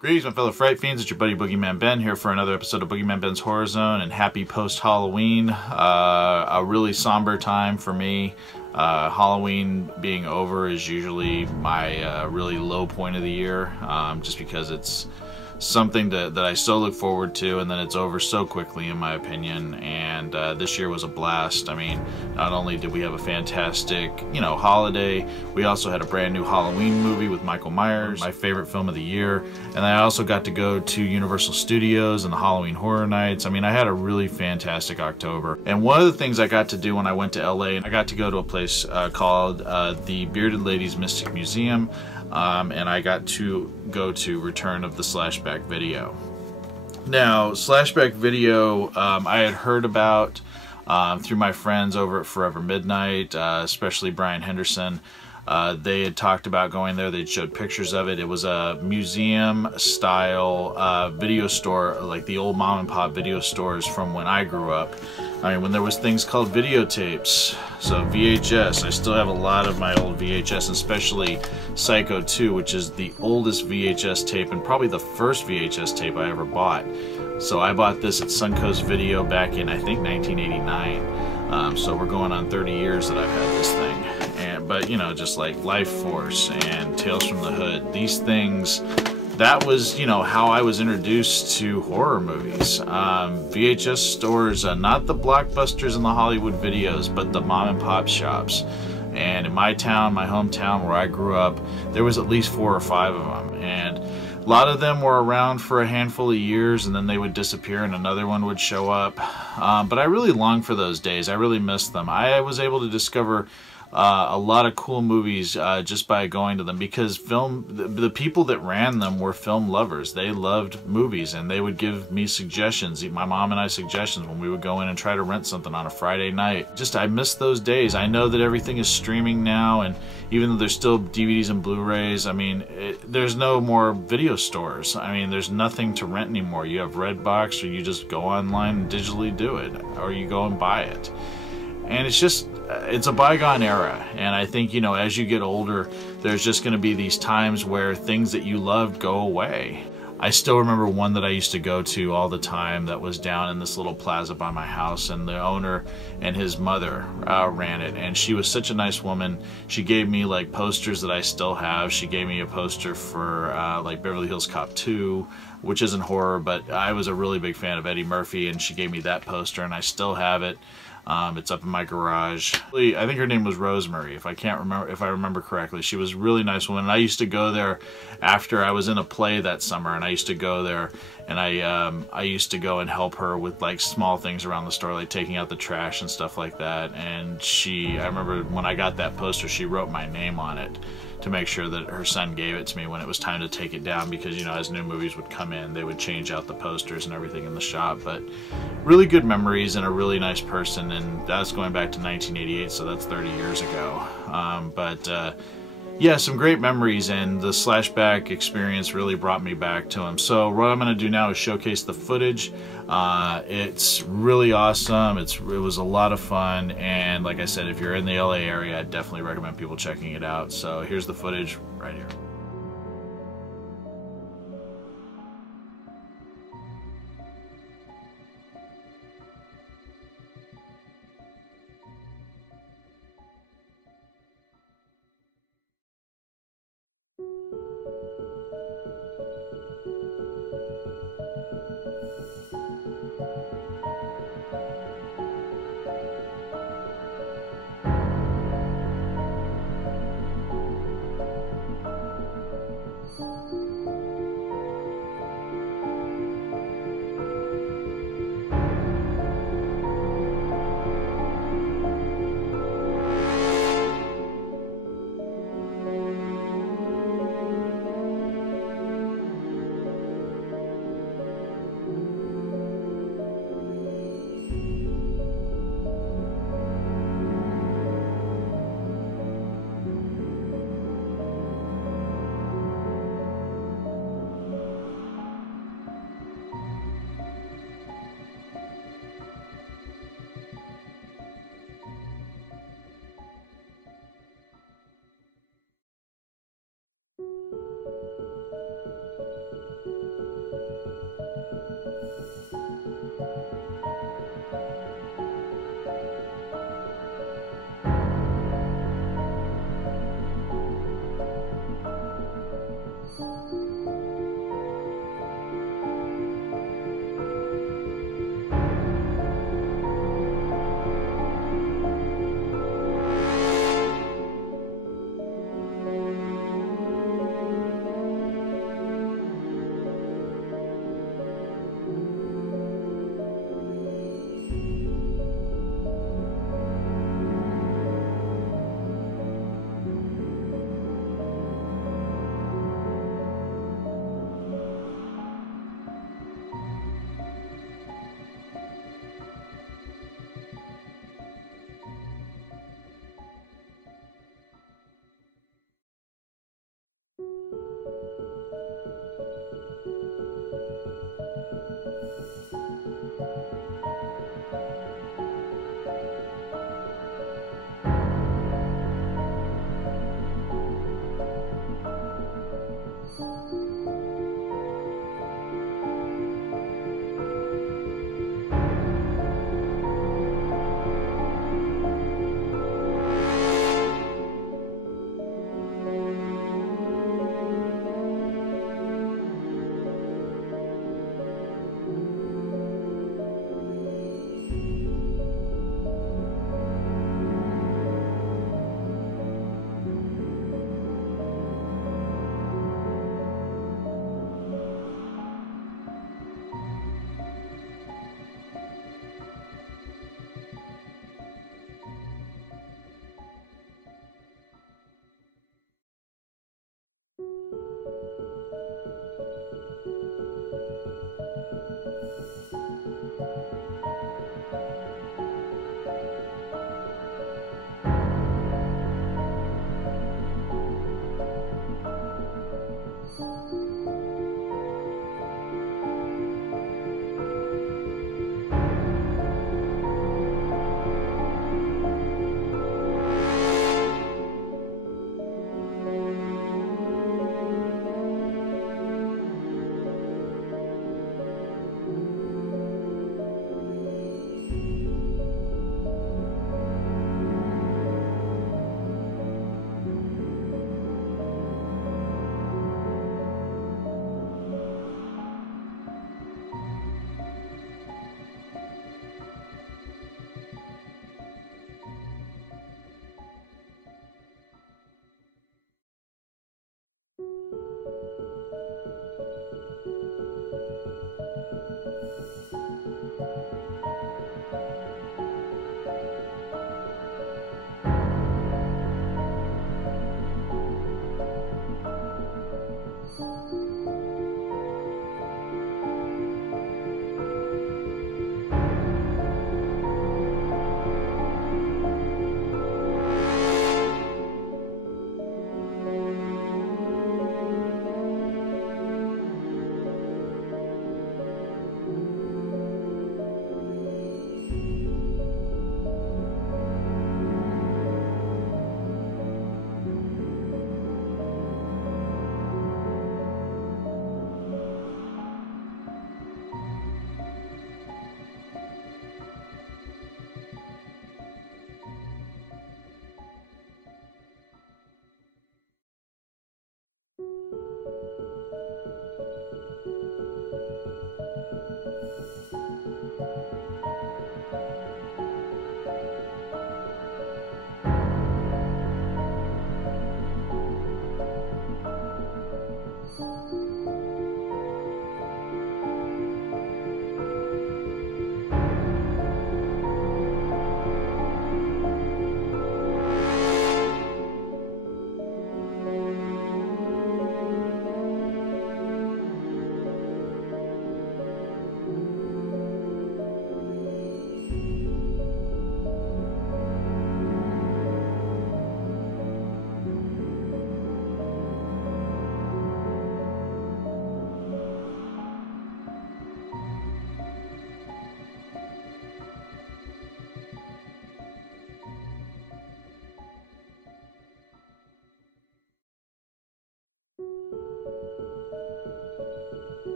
Greetings, my fellow Fright Fiends. It's your buddy Boogeyman Ben here for another episode of Boogeyman Ben's Horror Zone, and happy post-Halloween. A really somber time for me. Halloween being over is usually my really low point of the year, just because it's something that I so look forward to, and then it's over so quickly in my opinion. And this year was a blast. I mean, not only did we have a fantastic holiday, we also had a brand new Halloween movie with Michael Myers, my favorite film of the year, and I also got to go to Universal Studios and the Halloween Horror Nights. I mean, I had a really fantastic October. And one of the things I got to do when I went to LA, I got to go to a place called the Bearded Ladies Mystic Museum, and I got to go to Return of the Slashback video. Now, Slashback video, I had heard about through my friends over at Forever Midnight, especially Brian Henderson. They had talked about going there. They showed pictures of it. It was a museum-style video store, like the old mom-and-pop video stores from when I grew up. I mean, when there was things called videotapes, so VHS. I still have a lot of my old VHS, especially Psycho 2, which is the oldest VHS tape and probably the first VHS tape I ever bought. So I bought this at Suncoast Video back in, I think, 1989. So we're going on 30 years that I've had this thing. But, just like Life Force and Tales from the Hood, these things, that was, how I was introduced to horror movies. VHS stores, not the blockbusters and the Hollywood videos, but the mom and pop shops. And in my town, my hometown where I grew up, there was at least 4 or 5 of them. And a lot of them were around for a handful of years, and then they would disappear and another one would show up. But I really long for those days. I really miss them. I was able to discover a lot of cool movies just by going to them, because the people that ran them were film lovers. They loved movies, and they would give me suggestions, my mom and I suggestions, when we would go in and try to rent something on a Friday night. I miss those days. I know that everything is streaming now, and even though there's still DVDs and Blu-rays, I mean, there's no more video stores. I mean, there's nothing to rent anymore. You have Redbox, or you just go online and digitally do it, or you go and buy it. And it's a bygone era, and I think, as you get older, there's just going to be these times where things that you loved go away. I still remember one that I used to go to all the time that was down in this little plaza by my house, and the owner and his mother ran it, and she was such a nice woman. She gave me like posters that I still have. She gave me a poster for like Beverly Hills Cop 2, which isn't horror, but I was a really big fan of Eddie Murphy, and she gave me that poster, and I still have it. It's up in my garage. I think her name was Rosemary, if I remember correctly. She was a really nice woman. And I used to go there after I was in a play that summer, and I used to go there, and I used to go and help her with like small things around the store, like taking out the trash and stuff like that. And I remember when I got that poster, she wrote my name on it to make sure that her son gave it to me when it was time to take it down, because as new movies would come in, they would change out the posters and everything in the shop. But really good memories, and a really nice person, and that's going back to 1988, so that's 30 years ago. Yeah, some great memories, and the Slashback experience really brought me back to him. So what I'm going to do now is showcase the footage. It's really awesome. It was a lot of fun, and like I said, if you're in the LA area, I definitely recommend people checking it out. So here's the footage right here.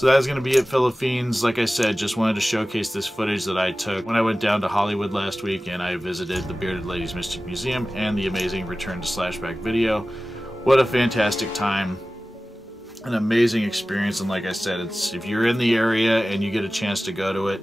So that's going to be it, fellow fiends. Like I said, just wanted to showcase this footage that I took when I went down to Hollywood last week and I visited the Bearded Ladies Mystic Museum and the amazing Return to Slashback video. What a fantastic time. An amazing experience, and like I said, it's, if you're in the area and you get a chance to go to it,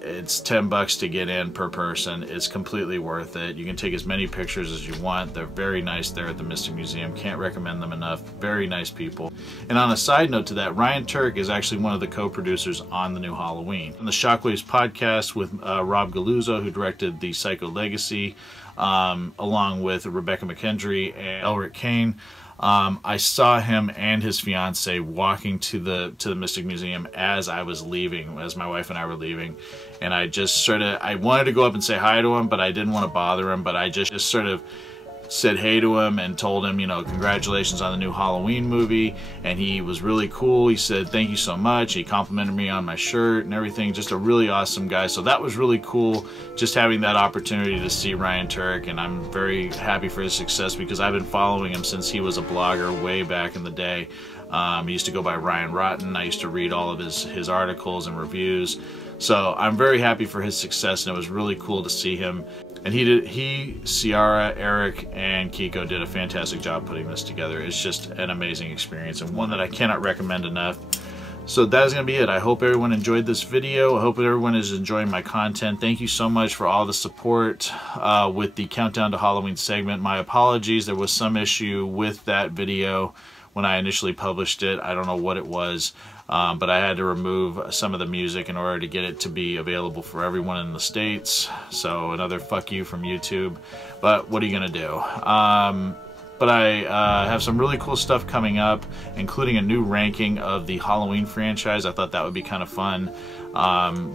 it's $10 to get in per person. It's completely worth it. You can take as many pictures as you want. They're very nice there at the Mystic Museum. Can't recommend them enough. Very nice people. And on a side note to that, Ryan Turk is actually one of the co-producers on the new Halloween. On the Shockwaves podcast with Rob Galuzzo, who directed the Psycho Legacy, along with Rebecca McKendry and Elric Kane. I saw him and his fiance walking to the Mystic Museum as I was leaving, as my wife and I were leaving, and I just I wanted to go up and say hi to him, but I didn't want to bother him, but I just sort of said hey to him and told him, you know, congratulations on the new Halloween movie, and he was really cool. He said thank you so much. He complimented me on my shirt and everything. Just a really awesome guy. So that was really cool, just having that opportunity to see Ryan Turk, and I'm very happy for his success because I've been following him since he was a blogger way back in the day. He used to go by Ryan Rotten. I used to read all of his articles and reviews. So I'm very happy for his success, and it was really cool to see him. And he, Ciara, Eric, and Kiko did a fantastic job putting this together. It's just an amazing experience and one that I cannot recommend enough. So that is going to be it. I hope everyone enjoyed this video. I hope everyone is enjoying my content. Thank you so much for all the support with the Countdown to Halloween segment. My apologies. There was some issue with that video when I initially published it. I don't know what it was. But I had to remove some of the music in order to get it to be available for everyone in the States. So another fuck you from YouTube. But what are you going to do? But I have some really cool stuff coming up, including a new ranking of the Halloween franchise. I thought that would be kind of fun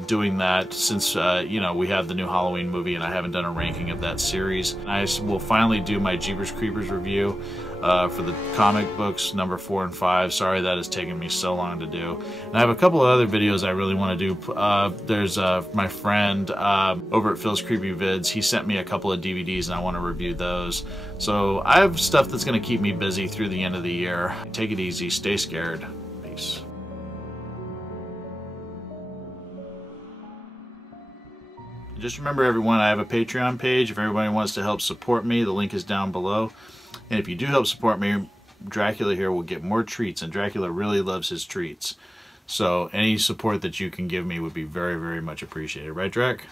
doing that since, you know, we have the new Halloween movie and I haven't done a ranking of that series. And I will finally do my Jeepers Creepers review for the comic books number 4 and 5. Sorry that has taken me so long to do. And I have a couple of other videos I really want to do. There's my friend over at Phil's Creepy Vids. He sent me a couple of DVDs and I want to review those. So I have stuff that's going to keep me busy through the end of the year. Take it easy. Stay scared. Peace. Just remember, everyone, I have a Patreon page. If everybody wants to help support me, the link is down below. And if you do help support me, Dracula here will get more treats, and Dracula really loves his treats. So any support that you can give me would be very, very much appreciated. Right, Drac?